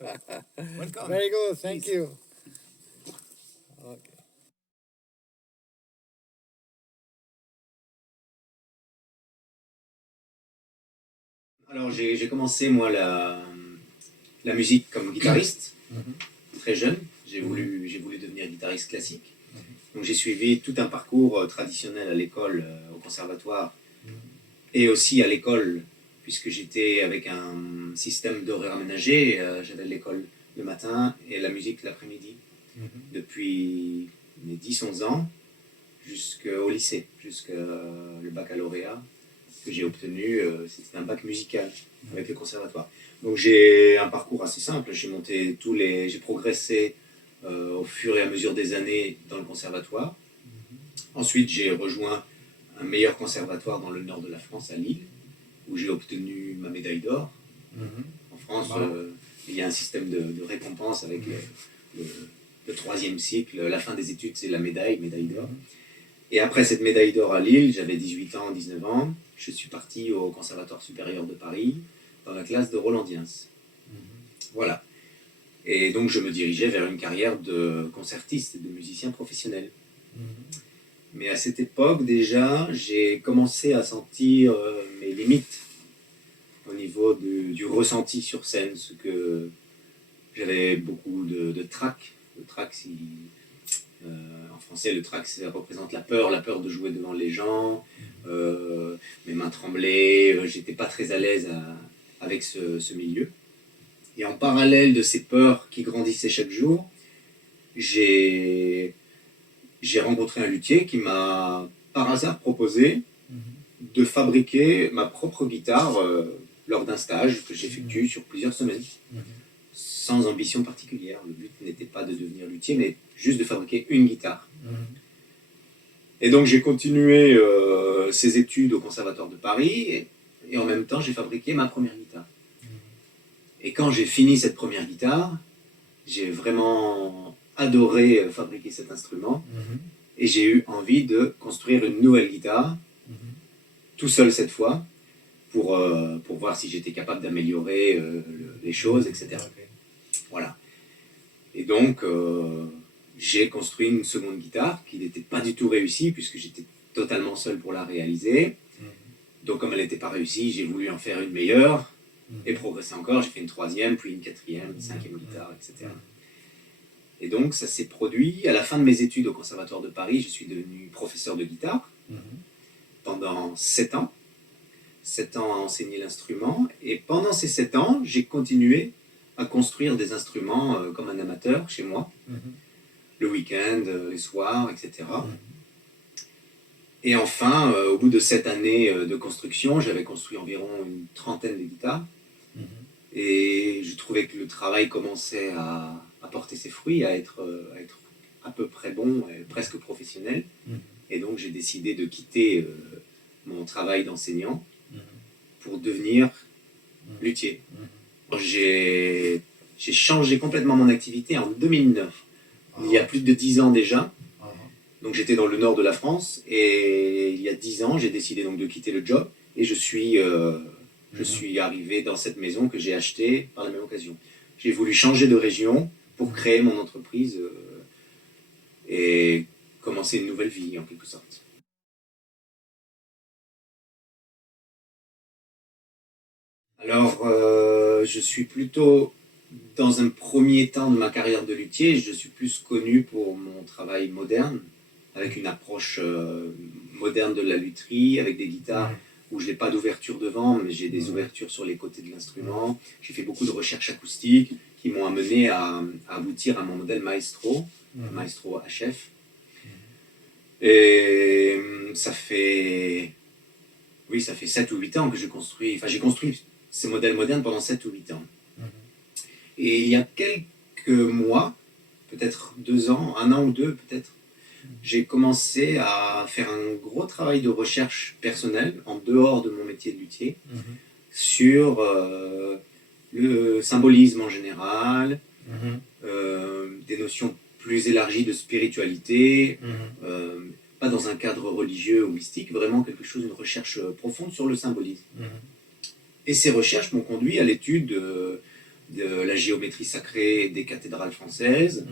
Welcome. Very good, thank Please. you. Okay. Alors j'ai commencé moi la musique comme guitariste, très jeune. J'ai voulu devenir guitariste classique. Donc j'ai suivi tout un parcours traditionnel à l'école, au conservatoire, et aussi à l'école, puisque j'étais avec un système d'horaire aménagé. J'avais l'école le matin et la musique l'après-midi, depuis mes 10-11 ans jusqu'au lycée, jusqu'au baccalauréat que j'ai obtenu. C'était un bac musical avec le conservatoire. Donc j'ai un parcours assez simple. J'ai progressé au fur et à mesure des années dans le conservatoire. Ensuite, j'ai rejoint un meilleur conservatoire dans le nord de la France, à Lille, où j'ai obtenu ma médaille d'or. En France, il y a un système de récompense avec le troisième cycle. La fin des études, c'est la médaille d'or. Et après cette médaille d'or à Lille, j'avais 18 ans, 19 ans, je suis parti au Conservatoire supérieur de Paris, dans la classe de Roland Diens. Voilà. Et donc je me dirigeais vers une carrière de concertiste et de musicien professionnel. Mais à cette époque, déjà, j'ai commencé à sentir mes limites au niveau du ressenti sur scène, ce que j'avais beaucoup de trac. Le trac, en français, le trac, ça représente la peur de jouer devant les gens. Mes mains tremblaient, j'étais pas très à l'aise avec ce milieu. Et en parallèle de ces peurs qui grandissaient chaque jour, j'ai rencontré un luthier qui m'a par hasard proposé de fabriquer ma propre guitare lors d'un stage que j'effectue sur plusieurs semaines, sans ambition particulière. Le but n'était pas de devenir luthier, mais juste de fabriquer une guitare. Et donc j'ai continué ces études au Conservatoire de Paris, et en même temps j'ai fabriqué ma première guitare. Et quand j'ai fini cette première guitare, j'ai vraiment adoré fabriquer cet instrument, et j'ai eu envie de construire une nouvelle guitare, tout seul cette fois, pour voir si j'étais capable d'améliorer les choses, etc. Voilà. Et donc, j'ai construit une seconde guitare qui n'était pas du tout réussie, puisque j'étais totalement seul pour la réaliser. Donc, comme elle n'était pas réussie, j'ai voulu en faire une meilleure, et progresser encore. J'ai fait une troisième, puis une quatrième, une cinquième guitare, etc. Et donc, ça s'est produit. À la fin de mes études au Conservatoire de Paris, je suis devenu professeur de guitare pendant 7 ans. 7 ans à enseigner l'instrument. Et pendant ces 7 ans, j'ai continué à construire des instruments comme un amateur chez moi, le week-end, les soirs, etc. Et enfin, au bout de 7 années de construction, j'avais construit environ une trentaine de guitares. Et je trouvais que le travail commençait à porter ses fruits, à être à peu près bon, presque professionnel. Et donc j'ai décidé de quitter mon travail d'enseignant pour devenir luthier. J'ai changé complètement mon activité en 2009, il y a plus de 10 ans déjà. Donc j'étais dans le nord de la France, et il y a 10 ans, j'ai décidé donc de quitter le job, et je suis arrivé dans cette maison que j'ai achetée par la même occasion. J'ai voulu changer de région pour créer mon entreprise et commencer une nouvelle vie, en quelque sorte. Alors, je suis plutôt, dans un premier temps de ma carrière de luthier, je suis plus connu pour mon travail moderne, avec une approche moderne de la lutherie, avec des guitares où je n'ai pas d'ouverture devant, mais j'ai des ouvertures sur les côtés de l'instrument. J'ai fait beaucoup de recherches acoustiques qui m'ont amené à aboutir à mon modèle Maestro, Maestro HF. Et ça fait 7 ou 8 ans que j'ai construit ces modèles modernes pendant 7 ou 8 ans. Et il y a quelques mois, peut-être 2 ans, 1 an ou 2 peut-être, j'ai commencé à faire un gros travail de recherche personnelle, en dehors de mon métier de luthier, sur le symbolisme en général, des notions plus élargies de spiritualité, pas dans un cadre religieux ou mystique, vraiment quelque chose, une recherche profonde sur le symbolisme. Et ces recherches m'ont conduit à l'étude de la géométrie sacrée des cathédrales françaises,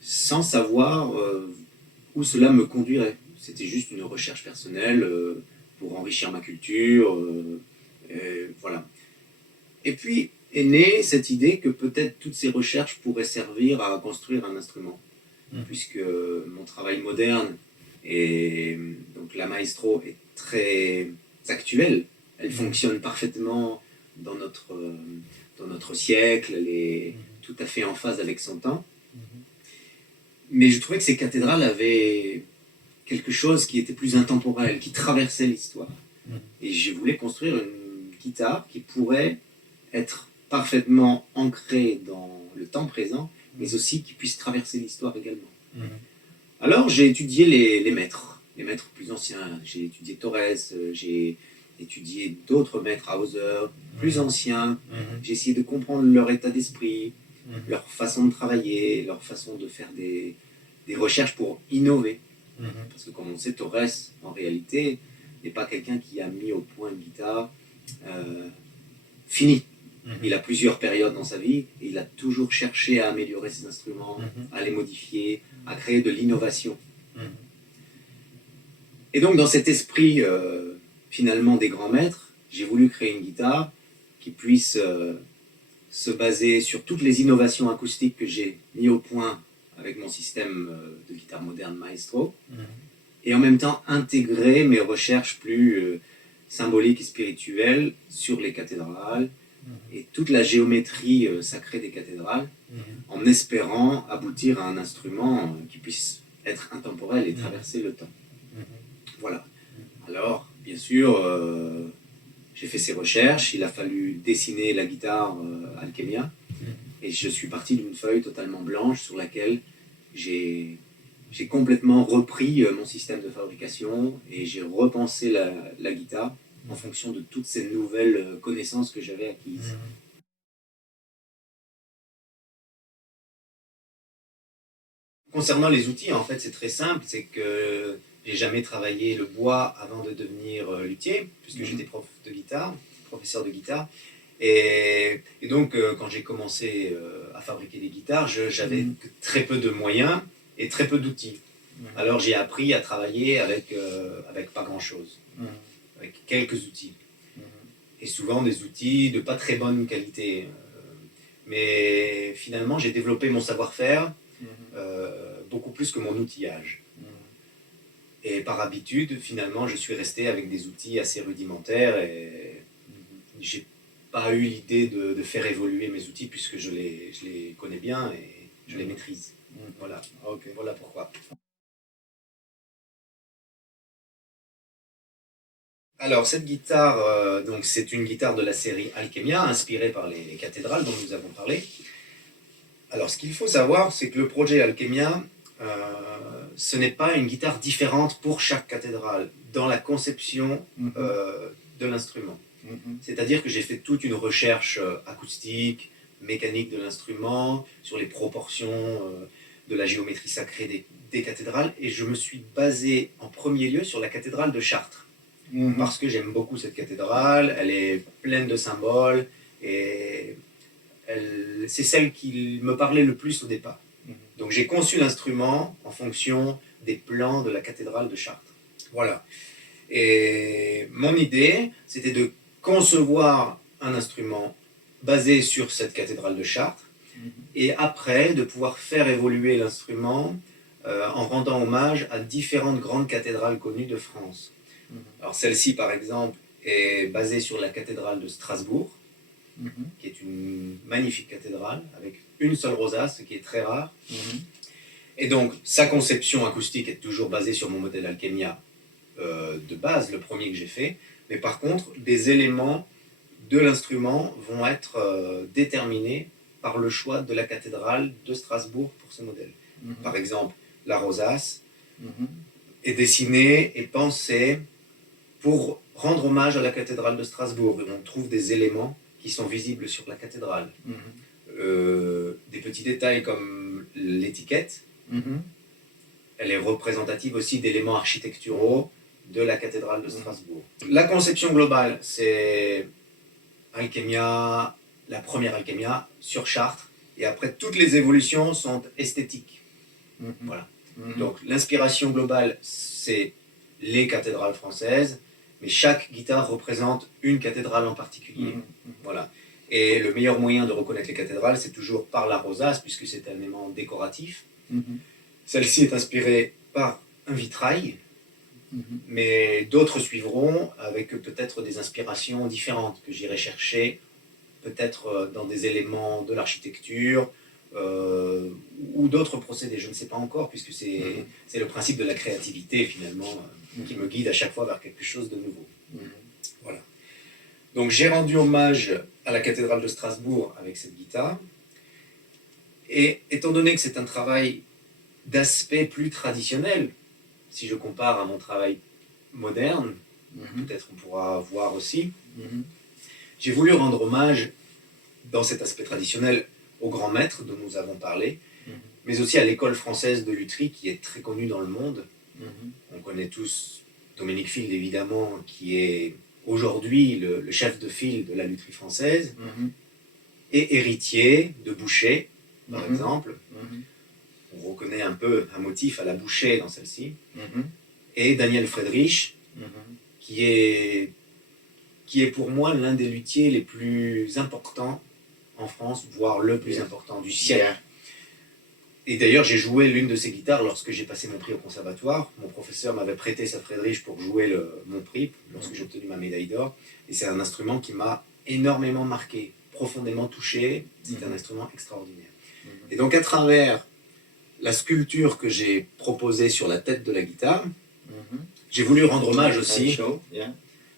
sans savoir où cela me conduirait. C'était juste une recherche personnelle pour enrichir ma culture, voilà. Et puis est née cette idée que peut-être toutes ces recherches pourraient servir à construire un instrument, puisque mon travail moderne, et donc la maestro, est très actuelle. Elle fonctionne parfaitement dans notre siècle, elle est tout à fait en phase avec son temps. Mais je trouvais que ces cathédrales avaient quelque chose qui était plus intemporel, qui traversait l'histoire. Et je voulais construire une guitare qui pourrait être parfaitement ancrée dans le temps présent, mais aussi qui puisse traverser l'histoire également. Alors j'ai étudié les maîtres plus anciens. J'ai étudié Torres, j'ai étudié d'autres maîtres, Hauser, plus anciens. J'ai essayé de comprendre leur état d'esprit, leur façon de travailler, leur façon de faire des recherches pour innover. Parce que comme on sait, Torres, en réalité, n'est pas quelqu'un qui a mis au point une guitare finie. Il a plusieurs périodes dans sa vie et il a toujours cherché à améliorer ses instruments, à les modifier, à créer de l'innovation. Et donc dans cet esprit finalement des grands maîtres, j'ai voulu créer une guitare qui puisse se baser sur toutes les innovations acoustiques que j'ai mis au point avec mon système de guitare moderne Maestro, et en même temps intégrer mes recherches plus symboliques et spirituelles sur les cathédrales et toute la géométrie sacrée des cathédrales, en espérant aboutir à un instrument qui puisse être intemporel et traverser le temps. Voilà. Alors, bien sûr, j'ai fait ces recherches, il a fallu dessiner la guitare Alchemia, et je suis parti d'une feuille totalement blanche sur laquelle j'ai complètement repris mon système de fabrication et j'ai repensé la guitare en fonction de toutes ces nouvelles connaissances que j'avais acquises. Concernant les outils, en fait, c'est très simple, c'est que j'ai jamais travaillé le bois avant de devenir luthier, puisque j'étais professeur de guitare. Et donc, quand j'ai commencé à fabriquer des guitares, j'avais très peu de moyens et très peu d'outils. Alors, j'ai appris à travailler avec pas grand-chose, avec quelques outils. Et souvent des outils de pas très bonne qualité. Mais finalement, j'ai développé mon savoir-faire beaucoup plus que mon outillage. Et par habitude, finalement, je suis resté avec des outils assez rudimentaires et j'ai pas eu l'idée de faire évoluer mes outils puisque je les connais bien et je les maîtrise. Voilà. Okay. Voilà pourquoi. Alors, cette guitare, donc, c'est une guitare de la série Alchemia, inspirée par les cathédrales dont nous avons parlé. Alors, ce qu'il faut savoir, c'est que le projet Alchemia, ce n'est pas une guitare différente pour chaque cathédrale dans la conception de l'instrument. C'est-à-dire que j'ai fait toute une recherche acoustique, mécanique de l'instrument, sur les proportions de la géométrie sacrée des cathédrales, et je me suis basé en premier lieu sur la cathédrale de Chartres. Parce que j'aime beaucoup cette cathédrale, elle est pleine de symboles, et c'est celle qui me parlait le plus au départ. Donc j'ai conçu l'instrument en fonction des plans de la cathédrale de Chartres. Voilà. Et mon idée, c'était de concevoir un instrument basé sur cette cathédrale de Chartres, et après de pouvoir faire évoluer l'instrument en rendant hommage à différentes grandes cathédrales connues de France. Alors celle-ci, par exemple, est basée sur la cathédrale de Strasbourg, qui est une magnifique cathédrale, avec une seule rosace, ce qui est très rare. Et donc, sa conception acoustique est toujours basée sur mon modèle Alchemia de base, le premier que j'ai fait, mais par contre, des éléments de l'instrument vont être déterminés par le choix de la cathédrale de Strasbourg pour ce modèle. Par exemple, la rosace est dessinée et pensée pour rendre hommage à la cathédrale de Strasbourg. Et on trouve des éléments qui sont visibles sur la cathédrale. Des petits détails comme l'étiquette, elle est représentative aussi d'éléments architecturaux de la cathédrale de Strasbourg. La conception globale, c'est Alchemia la première Alchemia sur Chartres. Et après, toutes les évolutions sont esthétiques. Voilà. Donc, l'inspiration globale, c'est les cathédrales françaises, mais chaque guitare représente une cathédrale en particulier. Voilà. Et le meilleur moyen de reconnaître les cathédrales, c'est toujours par la rosace, puisque c'est un élément décoratif. Celle-ci est inspirée par un vitrail, mais d'autres suivront avec peut-être des inspirations différentes que j'irai chercher, peut-être dans des éléments de l'architecture ou d'autres procédés. Je ne sais pas encore, puisque c'est le principe de la créativité, finalement, qui me guide à chaque fois vers quelque chose de nouveau. Voilà. Donc j'ai rendu hommage à la cathédrale de Strasbourg avec cette guitare. Et étant donné que c'est un travail d'aspect plus traditionnel, si je compare à mon travail moderne, peut-être on pourra voir aussi, j'ai voulu rendre hommage dans cet aspect traditionnel au grand maître dont nous avons parlé, mais aussi à l'école française de lutherie qui est très connue dans le monde. On connaît tous Dominique Field, évidemment, qui est aujourd'hui le chef de file de la lutherie française, et héritier de Boucher, par exemple. On reconnaît un peu un motif à la Boucher dans celle-ci. Et Daniel Friedrich, qui est pour moi l'un des luthiers les plus importants en France, voire le plus important du siècle. Et d'ailleurs, j'ai joué l'une de ses guitares lorsque j'ai passé mon prix au conservatoire. Mon professeur m'avait prêté sa Friedrich pour jouer mon prix, lorsque j'ai obtenu ma médaille d'or. Et c'est un instrument qui m'a énormément marqué, profondément touché. C'est un instrument extraordinaire. Et donc, à travers la sculpture que j'ai proposée sur la tête de la guitare, j'ai voulu rendre hommage aussi.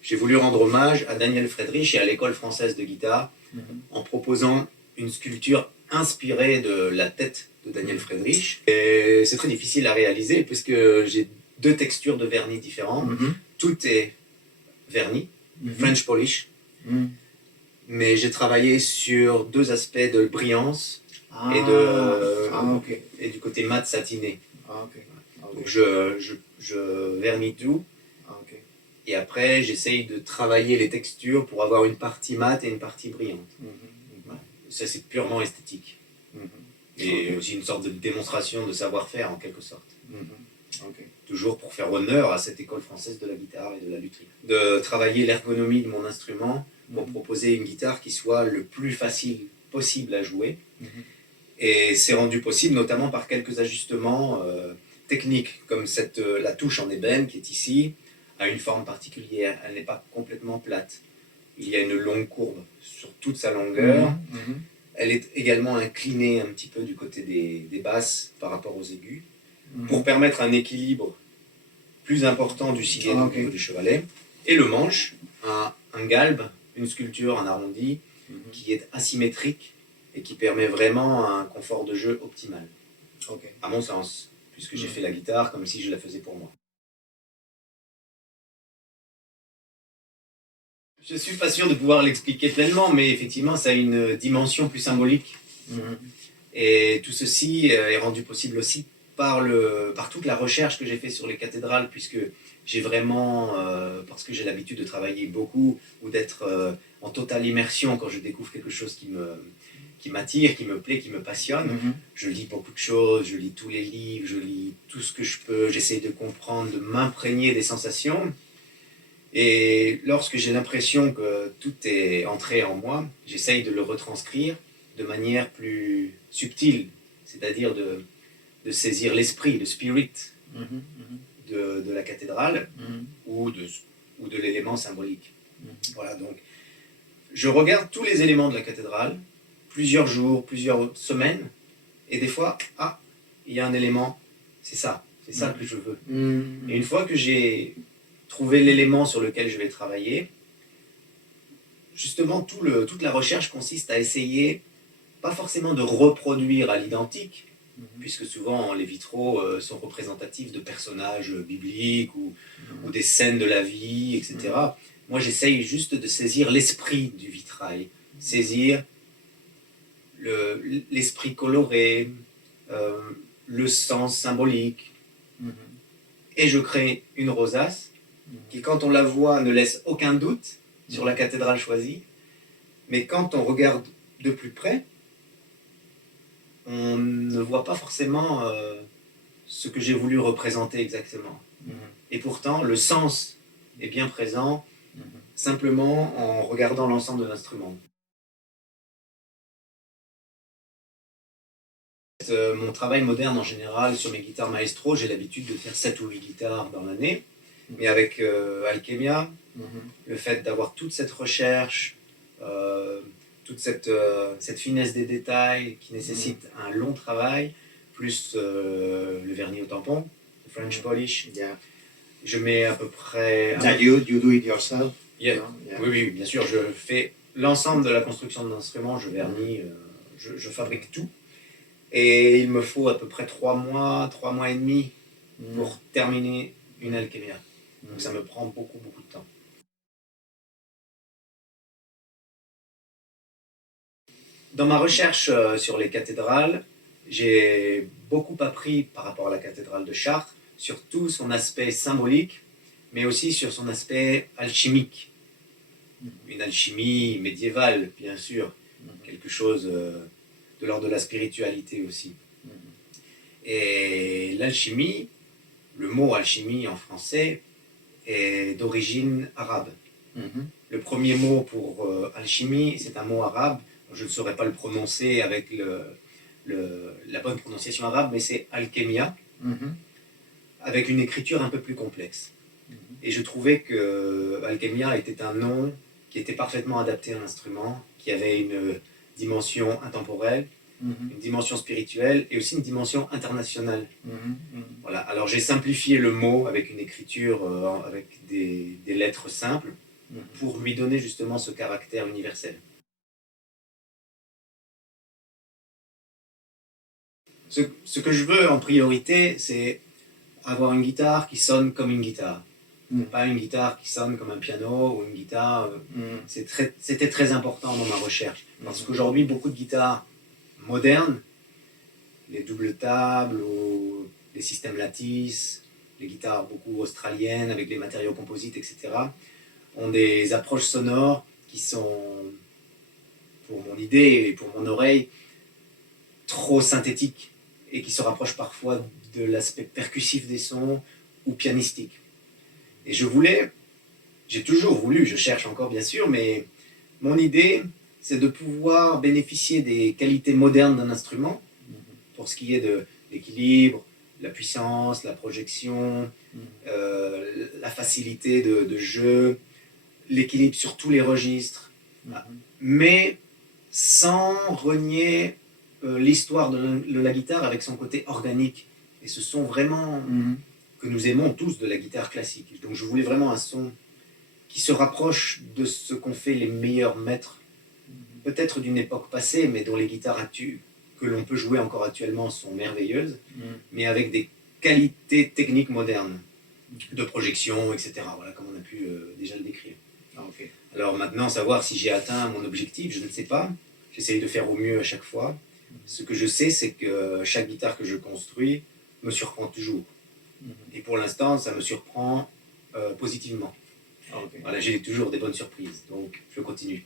J'ai voulu rendre hommage à Daniel Friedrich et à l'école française de guitare en proposant une sculpture inspirée de la tête de Daniel Friedrich. Et c'est très difficile à réaliser puisque j'ai deux textures de vernis différentes. Tout est vernis, French polish, mais j'ai travaillé sur deux aspects de brillance et du côté mat satiné. Donc je vernis tout. Et après, j'essaye de travailler les textures pour avoir une partie mate et une partie brillante. Voilà. Ça, c'est purement esthétique. Et aussi une sorte de démonstration de savoir-faire, en quelque sorte. Toujours pour faire honneur à cette école française de la guitare et de la lutherie. De travailler l'ergonomie de mon instrument pour proposer une guitare qui soit le plus facile possible à jouer. Et c'est rendu possible notamment par quelques ajustements techniques, comme la touche en ébène qui est ici, a une forme particulière, elle n'est pas complètement plate. Il y a une longue courbe sur toute sa longueur. Elle est également inclinée un petit peu du côté des basses par rapport aux aigus, pour permettre un équilibre plus important du sillet au niveau du chevalet. Et le manche a un galbe, une sculpture en arrondi, qui est asymétrique et qui permet vraiment un confort de jeu optimal. À mon sens, puisque j'ai fait la guitare comme si je la faisais pour moi. Je ne suis pas sûr de pouvoir l'expliquer pleinement, mais effectivement, ça a une dimension plus symbolique. Et tout ceci est rendu possible aussi par toute la recherche que j'ai faite sur les cathédrales, puisque j'ai vraiment, parce que j'ai l'habitude de travailler beaucoup, ou d'être en totale immersion quand je découvre quelque chose qui m'attire, qui me plaît, qui me passionne. Je lis beaucoup de choses, je lis tous les livres, je lis tout ce que je peux, j'essaie de comprendre, de m'imprégner des sensations. Et lorsque j'ai l'impression que tout est entré en moi, j'essaye de le retranscrire de manière plus subtile, c'est-à-dire de saisir l'esprit, le spirit de la cathédrale ou de l'élément symbolique. Voilà, donc je regarde tous les éléments de la cathédrale, plusieurs jours, plusieurs semaines, et des fois, il y a un élément, c'est ça que je veux. Et une fois que j'ai trouvé l'élément sur lequel je vais travailler, justement, toute la recherche consiste à essayer, pas forcément de reproduire à l'identique, puisque souvent les vitraux sont représentatifs de personnages bibliques ou des scènes de la vie, etc. Moi, j'essaye juste de saisir l'esprit du vitrail, saisir l'esprit coloré, le sens symbolique. Et je crée une rosace qui, quand on la voit, ne laisse aucun doute sur la cathédrale choisie, Mais quand on regarde de plus près, on ne voit pas forcément ce que j'ai voulu représenter exactement. Et pourtant, le sens est bien présent, simplement en regardant l'ensemble de l'instrument. Mon travail moderne en général sur mes guitares maestro, j'ai l'habitude de faire 7 ou 8 guitares dans l'année. Mais avec Alchemia, le fait d'avoir toute cette recherche, toute cette finesse des détails qui nécessite un long travail, plus le vernis au tampon, le French polish. Yeah. Je mets à peu près... That you do it yourself? Yeah. No? Yeah. Oui, oui, bien sûr, je fais l'ensemble de la construction de l'instrument, je vernis, je fabrique tout. Et il me faut à peu près 3 mois et demi pour terminer une Alchemia. Donc ça me prend beaucoup de temps. Dans ma recherche sur les cathédrales, j'ai beaucoup appris par rapport à la cathédrale de Chartres, surtout son aspect symbolique, mais aussi sur son aspect alchimique. Une alchimie médiévale, bien sûr, quelque chose de l'ordre de la spiritualité aussi. Et l'alchimie, le mot alchimie en français, est d'origine arabe. Le premier mot pour alchimie, c'est un mot arabe. Je ne saurais pas le prononcer avec la bonne prononciation arabe, mais c'est alchemia, avec une écriture un peu plus complexe. Et je trouvais que alchemia était un nom qui était parfaitement adapté à l'instrument, qui avait une dimension intemporelle, une dimension spirituelle et aussi une dimension internationale. Voilà. Alors j'ai simplifié le mot avec une écriture avec des lettres simples pour lui donner justement ce caractère universel. Ce que je veux en priorité, c'est avoir une guitare qui sonne comme une guitare. Pas une guitare qui sonne comme un piano ou une guitare... C'était très important dans ma recherche. Parce qu'aujourd'hui, beaucoup de guitares modernes, les doubles tables ou les systèmes lattice, les guitares beaucoup australiennes avec des matériaux composites, etc., ont des approches sonores qui sont, pour mon idée et pour mon oreille, trop synthétiques et qui se rapprochent parfois de l'aspect percussif des sons ou pianistique. Et j'ai toujours voulu, je cherche encore bien sûr, mais mon idée, c'est de pouvoir bénéficier des qualités modernes d'un instrument, pour ce qui est de l'équilibre, la puissance, la projection, la facilité de jeu, l'équilibre sur tous les registres, mais sans renier l'histoire de la guitare avec son côté organique et ce son vraiment que nous aimons tous de la guitare classique. Donc je voulais vraiment un son qui se rapproche de ce qu'ont fait les meilleurs maîtres, peut-être d'une époque passée, mais dont les guitares que l'on peut jouer encore actuellement sont merveilleuses, mais avec des qualités techniques modernes, de projection, etc. Voilà, comme on a pu déjà le décrire. Okay. Alors maintenant, savoir si j'ai atteint mon objectif, je ne sais pas. J'essaye de faire au mieux à chaque fois. Ce que je sais, c'est que chaque guitare que je construis me surprend toujours. Et pour l'instant, ça me surprend positivement. Okay. Voilà, j'ai toujours des bonnes surprises, donc je continue.